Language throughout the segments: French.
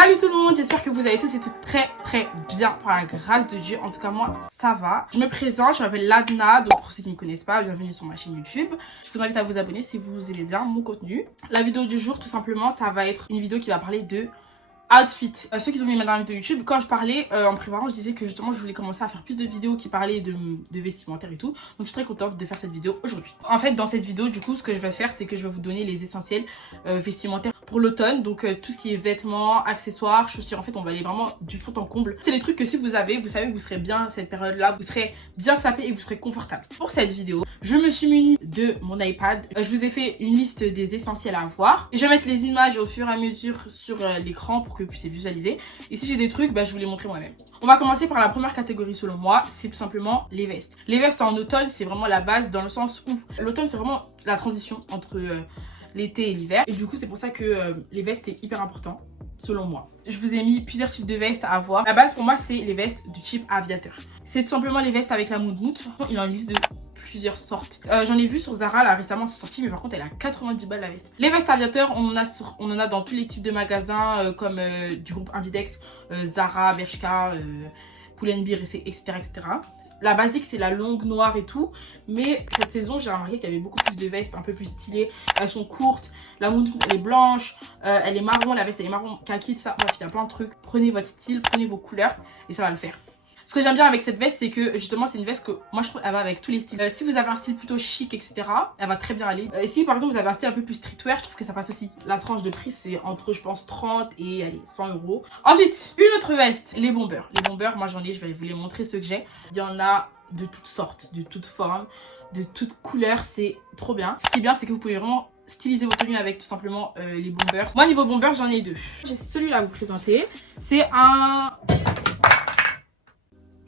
Salut tout le monde, j'espère que vous allez tous et toutes très bien par la grâce de Dieu. En tout cas moi ça va. Je me présente, je m'appelle Ladna, donc pour ceux qui ne me connaissent pas, bienvenue sur ma chaîne YouTube. Je vous invite à vous abonner si vous aimez bien mon contenu. La vidéo du jour tout simplement ça va être une vidéo qui va parler de outfit. Ceux qui ont mis ma dernière vidéo YouTube, quand je parlais en préparant, je disais que justement je voulais commencer à faire plus de vidéos qui parlaient de vestimentaire et tout. Donc je suis très contente de faire cette vidéo aujourd'hui. En fait dans cette vidéo du coup ce que je vais faire c'est que je vais vous donner les essentiels vestimentaires pour l'automne. Donc tout ce qui est vêtements, accessoires, chaussures, en fait on va aller vraiment du fond en comble. C'est les trucs que si vous avez, vous savez que vous serez bien à cette période là, vous serez bien sapé et vous serez confortable. Pour cette vidéo, je me suis munie de mon iPad. Je vous ai fait une liste des essentiels à avoir. Je vais mettre les images au fur et à mesure sur l'écran pour que vous puissiez visualiser. Et si j'ai des trucs, je vous les montrer moi-même. On va commencer par la première catégorie selon moi, c'est tout simplement les vestes. Les vestes en automne, c'est vraiment la base dans le sens où l'automne c'est vraiment la transition entre l'été et l'hiver. Et du coup c'est pour ça que les vestes c'est hyper important selon moi. Je vous ai mis plusieurs types de vestes à avoir. La base pour moi c'est les vestes du type aviateur. C'est tout simplement les vestes avec la moumoute. Il en existe de plusieurs sortes. J'en ai vu sur Zara là récemment, sont sorties, mais par contre elle a 90 balles la veste. Les vestes aviateurs, on en a dans tous les types de magasins comme du groupe Inditex, Zara, Bershka, Pull&Bear, etc. La basique c'est la longue noire et tout, mais cette saison j'ai remarqué qu'il y avait beaucoup plus de vestes un peu plus stylées. Elles sont courtes, la moumoute elle est blanche, elle est marron, la veste elle est marron, kaki, tout ça. Bref, il y a plein de trucs. Prenez votre style, prenez vos couleurs et ça va le faire. Ce que j'aime bien avec cette veste, c'est que justement c'est une veste que moi je trouve elle va avec tous les styles. Si vous avez un style plutôt chic, etc., elle va très bien aller. Si par exemple vous avez un style un peu plus streetwear, je trouve que ça passe aussi. La tranche de prix c'est entre je pense 30 et allez 100 €. Ensuite, une autre veste, les bombers. Les bombers, moi j'en ai, je vais vous les montrer ceux que j'ai. Il y en a de toutes sortes, de toutes formes, de toutes couleurs, c'est trop bien. Ce qui est bien c'est que vous pouvez vraiment styliser vos tenues avec tout simplement les bombers. Moi niveau bombers j'en ai deux. J'ai celui-là à vous présenter. C'est un...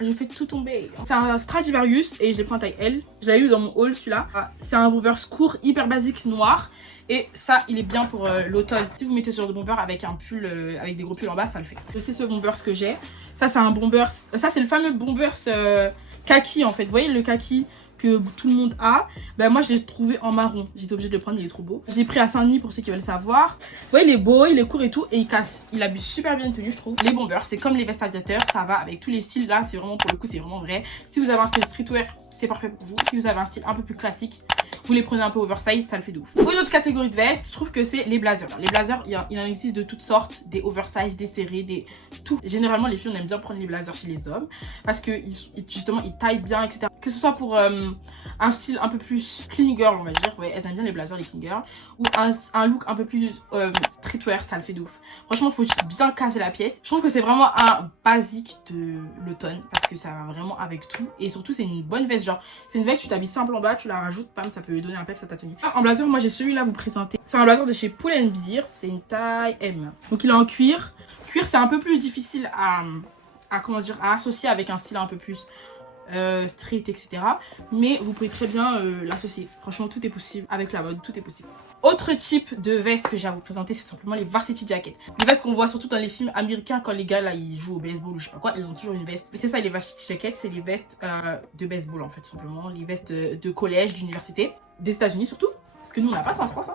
Je fais tout tomber. C'est un Stradivarius et je l'ai pris en taille L. Je l'avais eu dans mon haul celui-là. C'est un bomber court, hyper basique, noir. Et ça, il est bien pour l'automne. Si vous mettez ce genre de bomber avec un pull, avec des gros pulls en bas, ça le fait. Je sais ce bomber que j'ai. Ça, c'est un bomber. Ça, c'est le fameux bomber kaki en fait. Vous voyez le kaki que tout le monde a, moi je l'ai trouvé en marron. J'étais obligée de le prendre, il est trop beau. Je l'ai pris à Saint-Denis pour ceux qui veulent savoir. Vous voyez, il est beau, il est court et tout, et il casse. Il abuse super bien de tenue, je trouve. Les bombers, c'est comme les vestes aviateurs, ça va avec tous les styles. Là, c'est vraiment, pour le coup, c'est vraiment vrai. Si vous avez un style streetwear, c'est parfait pour vous. Si vous avez un style un peu plus classique, vous les prenez un peu oversize, ça le fait de ouf. Une autre catégorie de vestes, je trouve que c'est les blazers. Les blazers, il en existe de toutes sortes, des oversize, des serrés, des tout. Généralement, les filles on aime bien prendre les blazers chez les hommes parce que justement ils taillent bien, etc. Que ce soit pour un style un peu plus clean girl, on va dire, ouais, elles aiment bien les blazers, les clean girls, ou un look un peu plus streetwear, ça le fait de ouf. Franchement, faut juste bien caser la pièce. Je trouve que c'est vraiment un basique de l'automne parce que ça va vraiment avec tout et surtout c'est une bonne veste, genre c'est une veste, tu t'habilles simple en bas, tu la rajoutes, pam, ça peut donner un peps à ta tenue. En blazer, moi j'ai celui-là à vous présenter. C'est un blazer de chez Pull&Bear, c'est une taille M. Donc il est en cuir. Cuir, c'est un peu plus difficile à comment dire, à associer avec un style un peu plus street, etc. Mais vous pouvez très bien l'associer. Franchement, tout est possible avec la mode, tout est possible. Autre type de veste que j'ai à vous présenter, c'est tout simplement les varsity jackets. Les vestes qu'on voit surtout dans les films américains quand les gars là ils jouent au baseball ou je sais pas quoi, ils ont toujours une veste. C'est ça les varsity jackets, c'est les vestes de baseball en fait, tout simplement. Les vestes de collège, d'université, des États-Unis surtout. Parce que nous on n'a pas ça en France.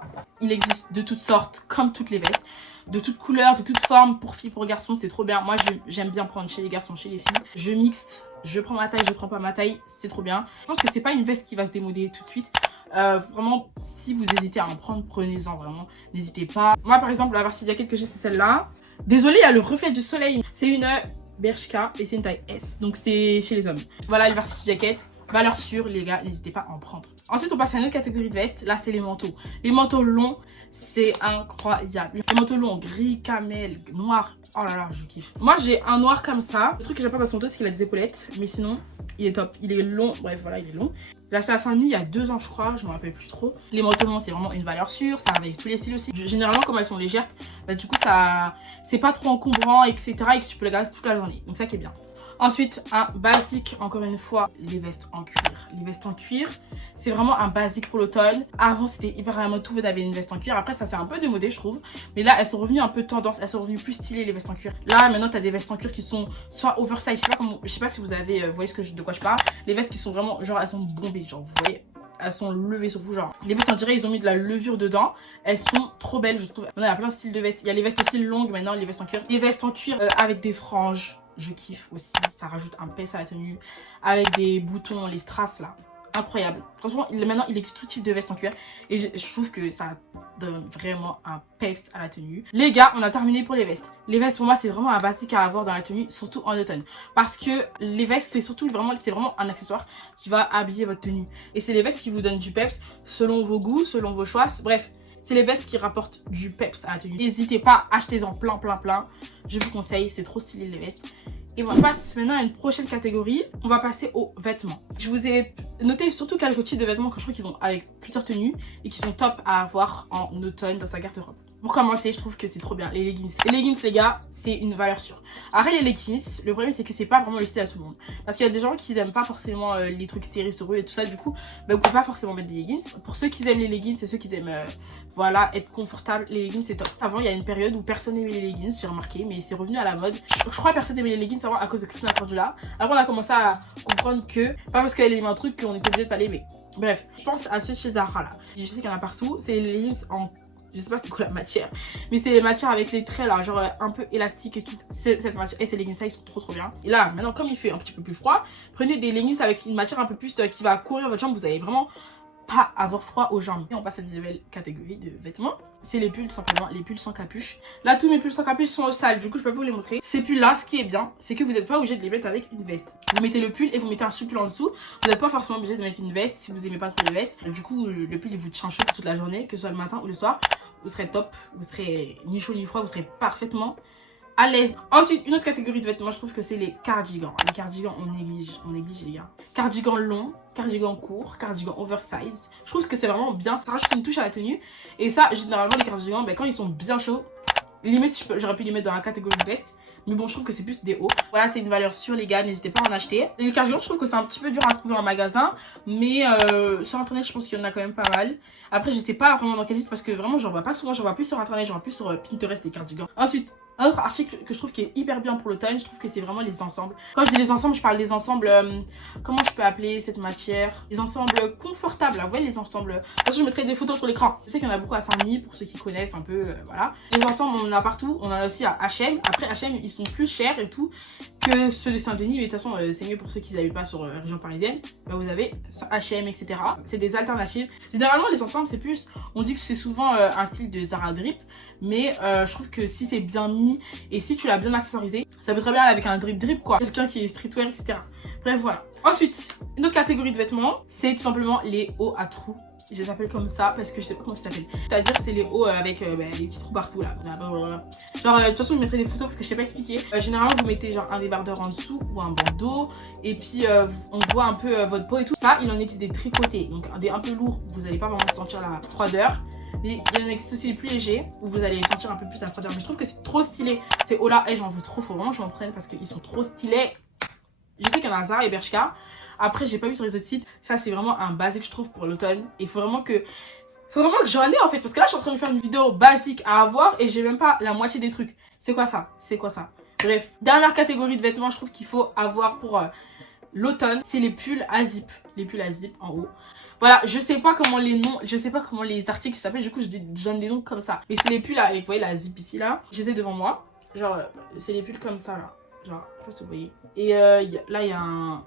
Il existe de toutes sortes, comme toutes les vestes. De toutes couleurs, de toutes formes, pour filles, pour garçons, c'est trop bien. Moi j'aime bien prendre chez les garçons, chez les filles. Je mixte, je prends ma taille, je prends pas ma taille, c'est trop bien. Je pense que c'est pas une veste qui va se démoder tout de suite. Vraiment, si vous hésitez à en prendre, prenez-en vraiment, n'hésitez pas. Moi par exemple, la varsity jacket que j'ai c'est celle-là. Désolée, il y a le reflet du soleil. C'est une Bershka et c'est une taille S, donc c'est chez les hommes. Voilà les varsity jackets, valeur sûre les gars, n'hésitez pas à en prendre. Ensuite on passe à une autre catégorie de vestes, là c'est les manteaux. Les manteaux longs, c'est incroyable. Les manteaux longs, gris, camel, noir, oh là là, je kiffe. Moi j'ai un noir comme ça. Le truc que j'aime pas dans son manteau c'est qu'il a des épaulettes, mais sinon il est top, il est long, bref voilà il est long. J'ai acheté à Saint-Denis il y a 2 ans je crois, je me rappelle plus trop. Les manteaux longs c'est vraiment une valeur sûre, ça va avec tous les styles aussi. Généralement comme elles sont légères, du coup ça c'est pas trop encombrant, etc. et que tu peux les garder toute la journée, donc ça qui est bien. Ensuite, un basique, encore une fois, les vestes en cuir. Les vestes en cuir, c'est vraiment un basique pour l'automne. Avant, c'était hyper à la mode, tout le monde avait une veste en cuir. Après, ça s'est un peu démodé, je trouve. Mais là, elles sont revenues un peu tendance, elles sont revenues plus stylées, les vestes en cuir. Là, maintenant, t'as des vestes en cuir qui sont soit oversize, je sais pas si vous avez, vous voyez de quoi je parle. Les vestes qui sont vraiment, genre, elles sont bombées, genre, vous voyez. elles sont levées sur vous, genre. Les vestes, on dirait ils ont mis de la levure dedans. Elles sont trop belles, je trouve. Maintenant, il y a plein de styles de vestes. Il y a les vestes aussi longues maintenant, les vestes en cuir. Les vestes en cuir avec des franges, je kiffe aussi. Ça rajoute un peps à la tenue. Avec des boutons, les strass là. Incroyable. Franchement, maintenant, il existe tout type de veste en cuir. Et je trouve que ça donne vraiment un peps à la tenue. Les gars, on a terminé pour les vestes. Les vestes, pour moi, c'est vraiment un basique à avoir dans la tenue, surtout en automne. Parce que les vestes, c'est vraiment un accessoire qui va habiller votre tenue. Et c'est les vestes qui vous donnent du peps selon vos goûts, selon vos choix. Bref, c'est les vestes qui rapportent du peps à la tenue. N'hésitez pas, achetez-en plein. Je vous conseille, c'est trop stylé les vestes. Et on passe maintenant à une prochaine catégorie. On va passer aux vêtements. Je vous ai noté surtout quelques types de vêtements que je trouve qui vont avec plusieurs tenues et qui sont top à avoir en automne dans sa garde-robe. Pour commencer, je trouve que c'est trop bien, les leggings. Les leggings, les gars, c'est une valeur sûre. Après, les leggings, le problème, c'est que c'est pas vraiment le style à tout le monde. Parce qu'il y a des gens qui aiment pas forcément les trucs serrés sur eux et tout ça. Du coup, bah, vous pouvez pas forcément mettre des leggings. Pour ceux qui aiment les leggings, c'est ceux qui aiment, voilà, être confortable. Les leggings, c'est top. Avant, il y a une période où personne n'aimait les leggings, j'ai remarqué, mais c'est revenu à la mode. Je crois que personne n'aimait les leggings avant à cause de Christina Cordula. Après, on a commencé à comprendre que, pas parce qu'elle aimait un truc qu'on était obligé de pas l'aimer. Bref, je pense à ceux chez Zara là. Je sais qu'il y en a partout. C'est les leggings en... Je sais pas c'est quoi la matière, mais c'est les matières avec les traits là, genre un peu élastique et tout. Cette matière et ces leggings là, ils sont trop bien. Et là, maintenant, comme il fait un petit peu plus froid, prenez des leggings avec une matière un peu plus qui va couvrir votre jambe. Vous allez vraiment pas avoir froid aux jambes. Et on passe à une nouvelle catégorie de vêtements. C'est les pulls, simplement, les pulls sans capuche. Là, tous mes pulls sans capuche sont au sale, du coup, je peux pas vous les montrer. Ces pulls là, ce qui est bien, c'est que vous n'êtes pas obligé de les mettre avec une veste. Vous mettez le pull et vous mettez un sous-pull en dessous. Vous n'êtes pas forcément obligé de mettre une veste si vous aimez pas trop les vestes. Du coup, le pull il vous tient chaud toute la journée, que ce soit le matin ou le soir. Vous serez top, vous serez ni chaud ni froid, vous serez parfaitement à l'aise. Ensuite, une autre catégorie de vêtements, je trouve que c'est les cardigans. Les cardigans, on néglige les gars. Cardigan long, cardigan court, cardigan oversize. Je trouve que c'est vraiment bien, ça rajoute une touche à la tenue. Et ça, généralement, les cardigans, ben, quand ils sont bien chauds, limite, j'aurais pu les mettre dans la catégorie de veste. Mais bon, je trouve que c'est plus des hauts. Voilà, c'est une valeur sûre, les gars. N'hésitez pas à en acheter. Les cardigans, je trouve que c'est un petit peu dur à trouver en magasin. Mais sur internet, je pense qu'il y en a quand même pas mal. Après, je sais pas vraiment dans quel site parce que vraiment, j'en vois pas souvent. J'en vois plus sur internet, j'en vois plus sur Pinterest, les cardigans. Ensuite, un autre article que je trouve qui est hyper bien pour l'automne, je trouve que c'est vraiment les ensembles. Quand je dis les ensembles, je parle des ensembles, comment je peux appeler cette matière? Les ensembles confortables, là, vous voyez les ensembles. De toute façon, je mettrai des photos sur l'écran. Je sais qu'il y en a beaucoup à Saint-Denis, pour ceux qui connaissent un peu, voilà. Les ensembles, on en a partout, on en a aussi à H&M. Après, H&M, ils sont plus chers et tout que ceux de Saint-Denis, mais de toute façon, c'est mieux pour ceux qui n'habitent pas sur la région parisienne. Bah, vous avez H&M, etc. C'est des alternatives. Généralement, les ensembles, c'est plus, on dit que c'est souvent un style de Zara Drip, mais je trouve que si c'est bien mis et si tu l'as bien accessorisé, ça peut très bien aller avec un drip quoi. Quelqu'un qui est streetwear, etc. Bref, voilà. Ensuite, une autre catégorie de vêtements, c'est tout simplement les hauts à trous. Je les appelle comme ça parce que je sais pas comment ça s'appelle. C'est-à-dire c'est les hauts avec les petits trous partout là. Genre de toute façon je mettrai des photos parce que je sais pas expliquer. Généralement vous mettez genre un débardeur en dessous ou un bandeau. Et puis on voit un peu votre peau et tout ça. Il en existe des tricotés. Donc des un peu lourds, vous allez pas vraiment sentir la froideur. Mais il en existe aussi les plus légers où vous allez sentir un peu plus la froideur. Mais je trouve que c'est trop stylé. Ces hauts là, et j'en veux trop, faut vraiment que je m'en prenne parce qu'ils sont trop stylés. Je sais qu'il y en a à Zara et Bershka. Après, j'ai pas vu sur les autres sites. Ça, c'est vraiment un basique, je trouve, pour l'automne. Il faut vraiment que j'en ai, en fait. Parce que là, je suis en train de faire une vidéo basique à avoir et j'ai même pas la moitié des trucs. C'est quoi ça? C'est quoi ça? Bref. Dernière catégorie de vêtements, je trouve qu'il faut avoir pour l'automne. C'est les pulls à zip. Les pulls à zip en haut. Voilà, je sais pas comment les noms, je sais pas comment les articles s'appellent. Du coup, je donne des noms comme ça. Mais c'est les pulls avec, vous voyez, la zip ici, là. Je les ai devant moi. Genre, c'est les pulls comme ça, là. Genre, je sais pas si vous voyez. Et là, il y a un...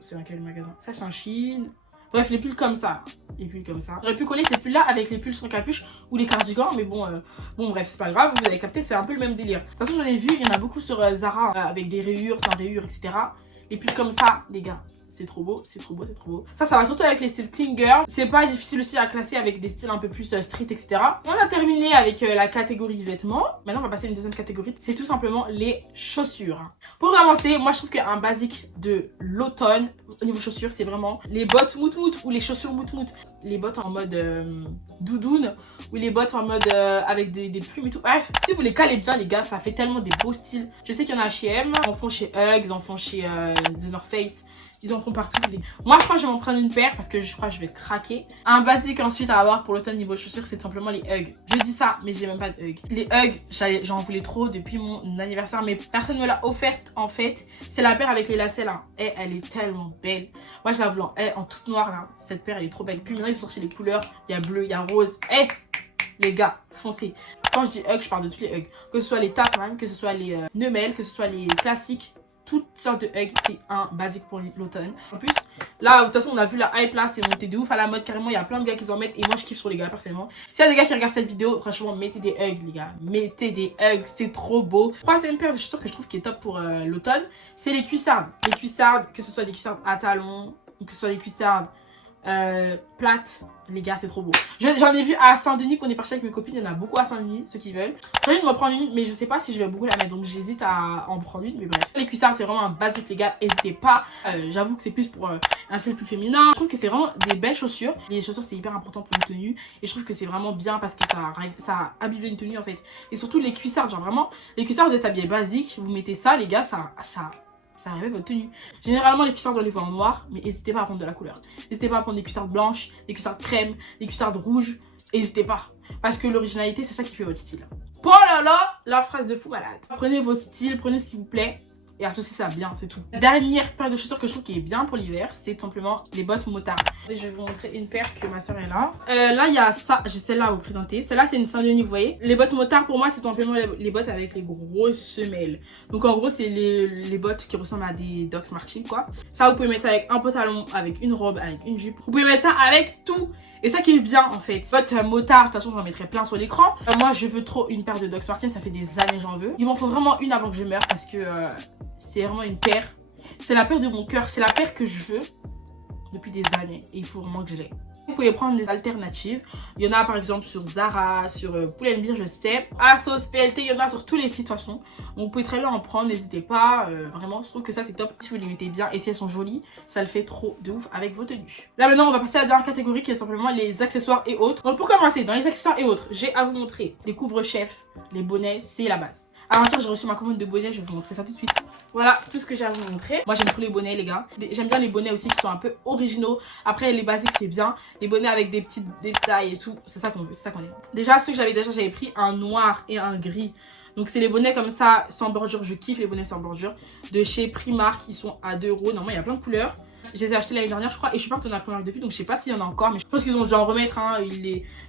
C'est dans quel magasin? Ça, c'est en Chine. Bref, les pulls comme ça. Les pulls comme ça. J'aurais pu coller ces pulls-là avec les pulls sans capuche ou les cardigans. Mais bon, bref, c'est pas grave. Vous avez capté, c'est un peu le même délire. De toute façon, j'en ai vu. Il y en a beaucoup sur Zara avec des rayures, sans rayures, etc. Les pulls comme ça, les gars. C'est trop beau, c'est trop beau, c'est trop beau. Ça va surtout avec les styles clean girl. C'est pas difficile aussi à classer avec des styles un peu plus street, etc. On a terminé avec la catégorie vêtements. Maintenant, on va passer à une deuxième catégorie. C'est tout simplement les chaussures. Pour commencer, moi, je trouve qu'un basique de l'automne, au niveau chaussures, c'est vraiment les bottes mout-mout ou les chaussures mout-mout. Les bottes en mode doudoune ou les bottes en mode avec des plumes et tout. Bref, si vous les calez bien, les gars, ça fait tellement des beaux styles. Je sais qu'il y en a chez M, ils en font chez Uggs, ils en font chez The North Face. Ils en font partout. Moi, je crois que je vais m'en prendre une paire parce que je crois que je vais craquer. Un basique ensuite à avoir pour l'automne niveau chaussures, c'est simplement les Ugg. Je dis ça, mais j'ai même pas de Ugg. Les Ugg, j'en voulais trop depuis mon anniversaire, mais personne ne me l'a offerte en fait. C'est la paire avec les lacets là. Et elle est tellement belle. Moi, je la voulais en toute noire là. Cette paire, elle est trop belle. Puis maintenant, ils ont sorti les couleurs. Il y a bleu, il y a rose. Les gars, foncez. Quand je dis Ugg, je parle de tous les Ugg. Que ce soit les Tasman, que ce soit les Neumel, que ce soit les classiques. Toutes sortes de Ugg, c'est un basique pour l'automne. En plus, là, de toute façon, on a vu la hype là, c'est monté de ouf à la mode carrément. Il y a plein de gars qui en mettent et moi, je kiffe sur les gars personnellement. S'il y a des gars qui regardent cette vidéo, franchement, mettez des Ugg, les gars. Mettez des Ugg, c'est trop beau. Troisième paire de chaussures que je trouve qui est top pour l'automne, c'est les cuissardes. Les cuissardes, que ce soit des cuissardes à talons ou que ce soit des cuissardes plates, les gars, c'est trop beau. J'en ai vu à Saint-Denis qu'on est parti avec mes copines. Il y en a beaucoup à Saint-Denis, ceux qui veulent. J'ai envie de m'en prendre une, mais je sais pas si je vais beaucoup la mettre, donc j'hésite à en prendre une. Mais bref, les cuissardes, c'est vraiment un basique, les gars. N'hésitez pas. J'avoue que c'est plus pour un style plus féminin. Je trouve que c'est vraiment des belles chaussures. Les chaussures, c'est hyper important pour une tenue, et je trouve que c'est vraiment bien parce que ça abîme une tenue en fait. Et surtout les cuissardes, genre vraiment, les cuissardes, vous êtes habillés basique, vous mettez ça, les gars, ça révèle votre tenue. Généralement, les cuissardes, on les voit en noir, mais n'hésitez pas à prendre de la couleur. N'hésitez pas à prendre des cuissardes blanches, des cuissardes crème, des cuissardes rouges. N'hésitez pas. Parce que l'originalité, c'est ça qui fait votre style. Oh là là, la phrase de fou malade. Prenez votre style, prenez ce qui vous plaît et associez ça bien, c'est tout. La dernière paire de chaussures que je trouve qui est bien pour l'hiver, c'est tout simplement les bottes motards. Et je vais vous montrer une paire que ma soeur est là. Là, il y a ça, j'ai celle-là à vous présenter. Celle-là, c'est une Saint-Denis, vous voyez. Les bottes motards, pour moi, c'est tout simplement les bottes avec les grosses semelles. Donc, en gros, c'est les bottes qui ressemblent à des Doc Martens, quoi. Ça, vous pouvez mettre ça avec un pantalon, avec une robe, avec une jupe. Vous pouvez mettre ça avec tout. Et ça qui est bien en fait. Bottes motard, de toute façon j'en mettrai plein sur l'écran. Moi je veux trop une paire de Doc Martens, ça fait des années j'en veux. Il m'en faut vraiment une avant que je meure parce que c'est vraiment une paire. C'est la paire de mon cœur, c'est la paire que je veux depuis des années et il faut vraiment que je l'ai. Vous pouvez prendre des alternatives. Il y en a par exemple sur Zara, sur Pull&Bear, je sais. Asos, PLT, il y en a sur tous les sites de toute façon. Donc vous pouvez très bien en prendre, n'hésitez pas. Vraiment, je trouve que ça c'est top. Si vous les mettez bien et si elles sont jolies, ça le fait trop de ouf avec vos tenues. Là maintenant, on va passer à la dernière catégorie qui est simplement les accessoires et autres. Donc pour commencer, dans les accessoires et autres, j'ai à vous montrer les couvre-chefs, les bonnets, c'est la base. Avant-hier, j'ai reçu ma commande de bonnets, je vais vous montrer ça tout de suite. Voilà tout ce que j'ai à vous montrer. Moi, j'aime trop les bonnets, les gars. J'aime bien les bonnets aussi qui sont un peu originaux. Après, les basiques, c'est bien. Les bonnets avec des petits détails et tout, c'est ça qu'on veut, c'est ça qu'on aime. Déjà, ceux que j'avais pris un noir et un gris. Donc, c'est les bonnets comme ça, sans bordure. Je kiffe les bonnets sans bordure. De chez Primark, ils sont à 2 €. Normalement, il y a plein de couleurs. Je les ai achetés l'année dernière, je crois, et je suis pas retournée à Primark depuis, donc je sais pas s'il y en a encore, mais je pense qu'ils ont dû en remettre. Hein,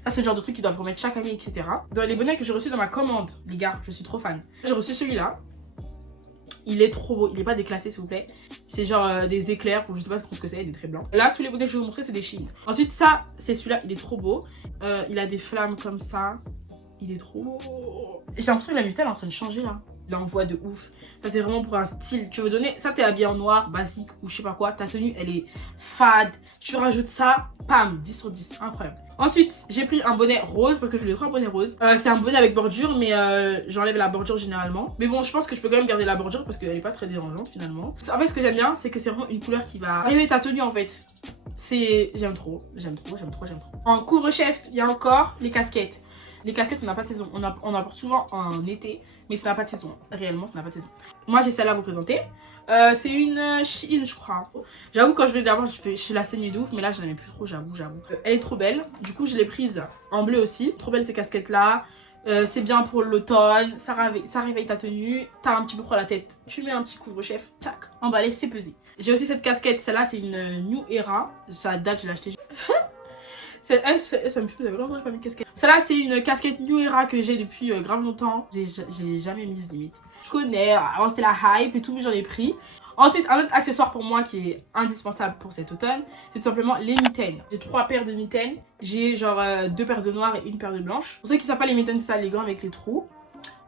ça, c'est le genre de truc qu'ils doivent remettre chaque année, etc. Dans les bonnets que j'ai reçus dans ma commande, les gars, je suis trop fan. J'ai reçu celui-là. Il est trop beau, il est pas déclassé s'il vous plaît. C'est genre des éclairs, ou je sais pas ce que c'est, il est très blanc. Là, tous les bonnets que je vais vous montrer, c'est des Shein. Ensuite, ça, c'est celui-là, il est trop beau. Il a des flammes comme ça. Il est trop beau. J'ai l'impression que la musique elle est en train de changer là. Il envoie de ouf. Ça c'est vraiment pour un style. Tu veux donner, ça t'es habillé en noir, basique ou je sais pas quoi. Ta tenue elle est fade. Tu rajoutes ça, pam, 10 sur 10. Incroyable. Ensuite, j'ai pris un bonnet rose parce que je voulais prendre un bonnet rose. C'est un bonnet avec bordure, mais j'enlève la bordure généralement. Mais bon, je pense que je peux quand même garder la bordure parce qu'elle est pas très dérangeante finalement. En fait, ce que j'aime bien, c'est que c'est vraiment une couleur qui va révéler ta tenue en fait. J'aime trop. En couvre-chef, il y a encore les casquettes. Les casquettes, ça n'a pas de saison. On en porte souvent en été, mais ça n'a pas de saison. Réellement, ça n'a pas de saison. Moi, j'ai celle-là à vous présenter. C'est une Shein, je crois. J'avoue, quand je voulais l'avoir, je la saignais de ouf, mais là, je n'en ai plus trop, j'avoue. Elle est trop belle. Du coup, je l'ai prise en bleu aussi. Trop belle ces casquettes-là. C'est bien pour l'automne. Ça réveille ta tenue. T'as un petit peu froid à la tête. Tu mets un petit couvre-chef. Tac. Emballé, c'est pesé. J'ai aussi cette casquette. Celle-là, c'est une New Era. Ça date, je l'ai achetée. Ça me fait, ça fait longtemps que j'ai pas mis de casquette. Celle-là, c'est une casquette New Era que j'ai depuis grave longtemps. J'ai jamais mise limite. Je connais, avant c'était la hype et tout, mais j'en ai pris. Ensuite, un autre accessoire pour moi qui est indispensable pour cet automne, c'est tout simplement les mitaines. J'ai 3 paires de mitaines. J'ai genre 2 paires de noires et 1 paire de blanches. Pour ceux qui ne savent pas, les mitaines, c'est ça, les gants avec les trous.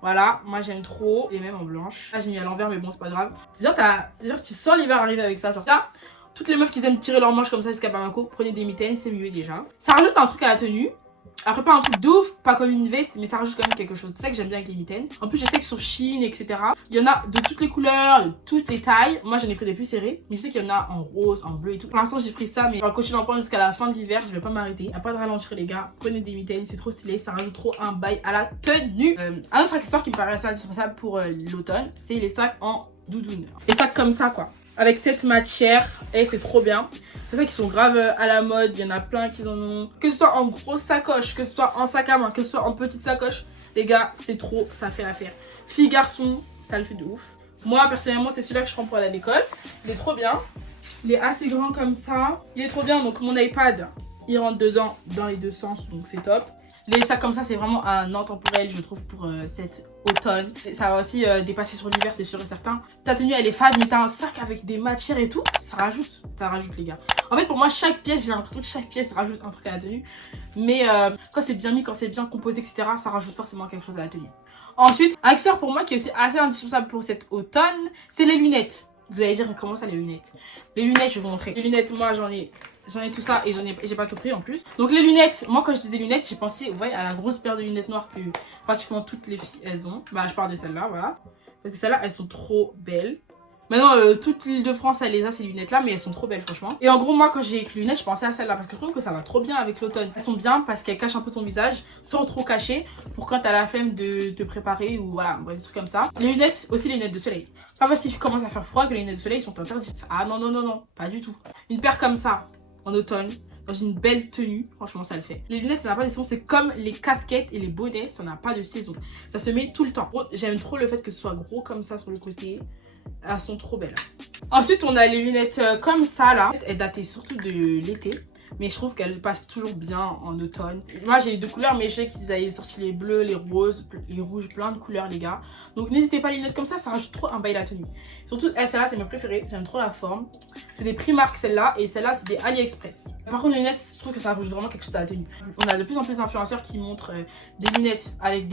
Voilà, moi j'aime trop. Et même en blanche. Là, j'ai mis à l'envers, mais bon, c'est pas grave. C'est genre que tu sens l'hiver arriver avec ça. Genre là, toutes les meufs qui aiment tirer leurs manches comme ça jusqu'à Bamako, prenez des mitaines, c'est mieux déjà. Ça rajoute un truc à la tenue. Après, pas un truc de ouf, pas comme une veste, mais ça rajoute quand même quelque chose. C'est ça que j'aime bien avec les mitaines. En plus, je sais que sur Shein, etc., il y en a de toutes les couleurs, de toutes les tailles. Moi, j'en ai pris des plus serrés, mais je sais qu'il y en a en rose, en bleu et tout. Pour l'instant, j'ai pris ça, mais je vais continuer d'en prendre jusqu'à la fin de l'hiver. Je vais pas m'arrêter. Y a pas de ralentir, les gars. Prenez des mitaines, c'est trop stylé. Ça rajoute trop un bail à la tenue. Un autre accessoire qui me paraît assez indispensable pour l'automne, c'est les sacs en doudoune. Les sacs comme ça, quoi. avec cette matière et c'est trop bien. C'est ça qui sont grave à la mode, il y en a plein qui en ont. Que ce soit en grosse sacoche, que ce soit en sac à main, que ce soit en petite sacoche, les gars, c'est trop, ça fait l'affaire. Fille, garçon, ça le fait de ouf. Moi, personnellement, c'est celui-là que je prends pour aller à l'école. Il est trop bien. Il est assez grand comme ça. Il est trop bien, donc mon iPad, il rentre dedans dans les deux sens, donc c'est top. Les sacs comme ça, c'est vraiment un intemporel, je trouve, pour cet automne. Ça va aussi dépasser sur l'hiver, c'est sûr et certain. Ta tenue, elle est fade, mais t'as un sac avec des matières et tout. Ça rajoute, les gars. En fait, pour moi, chaque pièce, j'ai l'impression que chaque pièce rajoute un truc à la tenue. Mais quand c'est bien mis, quand c'est bien composé, etc., ça rajoute forcément quelque chose à la tenue. Ensuite, un accessoire pour moi qui est aussi assez indispensable pour cet automne, c'est les lunettes. Vous allez dire, comment ça, les lunettes? Les lunettes, je vais vous montrer. Les lunettes, moi, j'en ai tout ça et j'ai pas tout pris en plus. Donc les lunettes, moi quand je disais lunettes, j'ai pensé à la grosse paire de lunettes noires que pratiquement toutes les filles elles ont. Bah je parle de celles-là, voilà. Parce que celles-là, elles sont trop belles. Maintenant, toute l'île de France, elle les a ces lunettes-là, mais elles sont trop belles, franchement. Et en gros, moi, quand j'ai écrit lunettes, je pensais à celle-là parce que je trouve que ça va trop bien avec l'automne. Elles sont bien parce qu'elles cachent un peu ton visage sans trop cacher pour quand t'as la flemme de te préparer ou voilà, bref, des trucs comme ça. Les lunettes, aussi les lunettes de soleil. Pas parce qu'il commence à faire froid que les lunettes de soleil sont interdites. Ah non, non, non, non, pas du tout. Une paire comme ça, en automne, dans une belle tenue, franchement ça le fait. Les lunettes ça n'a pas de saison, c'est comme les casquettes et les bonnets, ça n'a pas de saison. Ça se met tout le temps. J'aime trop le fait que ce soit gros comme ça sur le côté. Elles sont trop belles. Ensuite on a les lunettes comme ça là. Elles dataient surtout de l'été. Mais je trouve qu'elles passent toujours bien en automne. Moi j'ai eu deux couleurs, mais je sais qu'ils avaient sorti les bleus, les roses, les rouges, plein de couleurs les gars. Donc n'hésitez pas, les lunettes comme ça rajoute trop un bail à la tenue. Surtout celle-là c'est mes préférées, j'aime trop la forme. C'est des Primark celle-là et celle-là c'est des AliExpress. Par contre les lunettes, je trouve que ça rajoute vraiment quelque chose à la tenue. On a de plus en plus d'influenceurs qui montrent des lunettes avec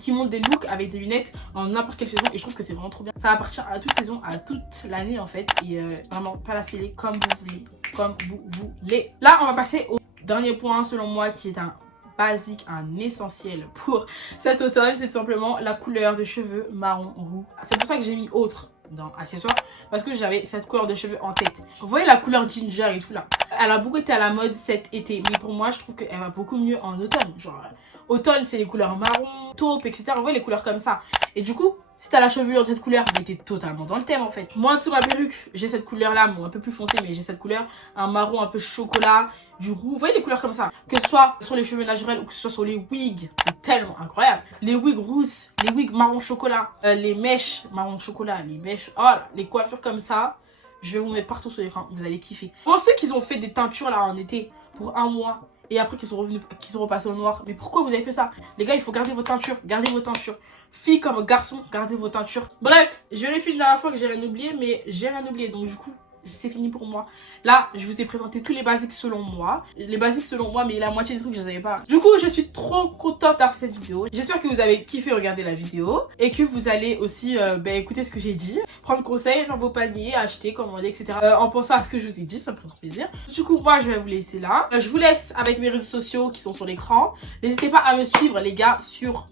qui montrent des looks avec des lunettes en n'importe quelle saison et je trouve que c'est vraiment trop bien. Ça appartient à toute saison, à toute l'année en fait et vraiment placez-les comme vous voulez. Comme vous voulez. Là, on va passer au dernier point selon moi qui est un basique, un essentiel pour cet automne. C'est tout simplement la couleur de cheveux marron roux. C'est pour ça que j'ai mis autre dans accessoires parce que j'avais cette couleur de cheveux en tête. Vous voyez la couleur ginger et tout là. Elle a beaucoup été à la mode cet été, mais pour moi je trouve qu'elle va beaucoup mieux en automne. Genre automne c'est les couleurs marron, taupe, etc. Vous voyez les couleurs comme ça. Et du coup, si t'as la chevelure de cette couleur, mais t'es totalement dans le thème en fait. Moi, dessous ma perruque, j'ai cette couleur là, bon, un peu plus foncé, mais j'ai cette couleur, un marron un peu chocolat, du roux. Vous voyez les couleurs comme ça. Que ce soit sur les cheveux naturels ou que ce soit sur les wigs, c'est tellement incroyable. Les wigs rousses, les wigs marron chocolat, les mèches marron chocolat, les mèches, oh là, les coiffures comme ça. Je vais vous mettre partout sur l'écran, vous allez kiffer. Pour ceux qui ont fait des teintures là en été pour un mois, et après qu'ils sont revenus, qu'ils sont repassés au noir. Mais pourquoi vous avez fait ça? Les gars, il faut garder vos teintures. Gardez vos teintures. Filles comme garçons, gardez vos teintures. Bref, je vérifie une dernière fois que j'ai rien oublié, mais j'ai rien oublié. Donc du coup, c'est fini pour moi. Là, je vous ai présenté tous les basiques selon moi. Les basiques selon moi, mais la moitié des trucs, je les avais pas. Du coup, je suis trop contente d'avoir fait cette vidéo. J'espère que vous avez kiffé regarder la vidéo. Et que vous allez aussi écouter ce que j'ai dit. Prendre conseil, faire vos paniers, acheter, commander, etc. En pensant à ce que je vous ai dit, ça me ferait trop plaisir. Du coup, moi, je vais vous laisser là. Je vous laisse avec mes réseaux sociaux qui sont sur l'écran. N'hésitez pas à me suivre, les gars, sur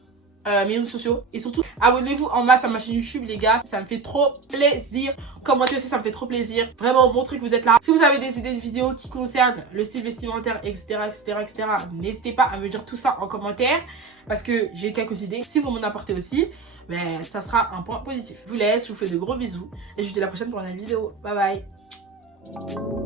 mes réseaux sociaux et surtout abonnez-vous en masse à ma chaîne YouTube les gars, ça me fait trop plaisir. Commentez aussi, ça me fait trop plaisir. Vraiment montrez que vous êtes là. Si vous avez des idées de vidéos qui concernent le style vestimentaire, etc., n'hésitez pas à me dire tout ça en commentaire parce que j'ai quelques idées. Si vous m'en apportez aussi, ça sera un point positif. Je vous laisse, je vous fais de gros bisous et je vous dis à la prochaine pour une nouvelle vidéo. Bye bye.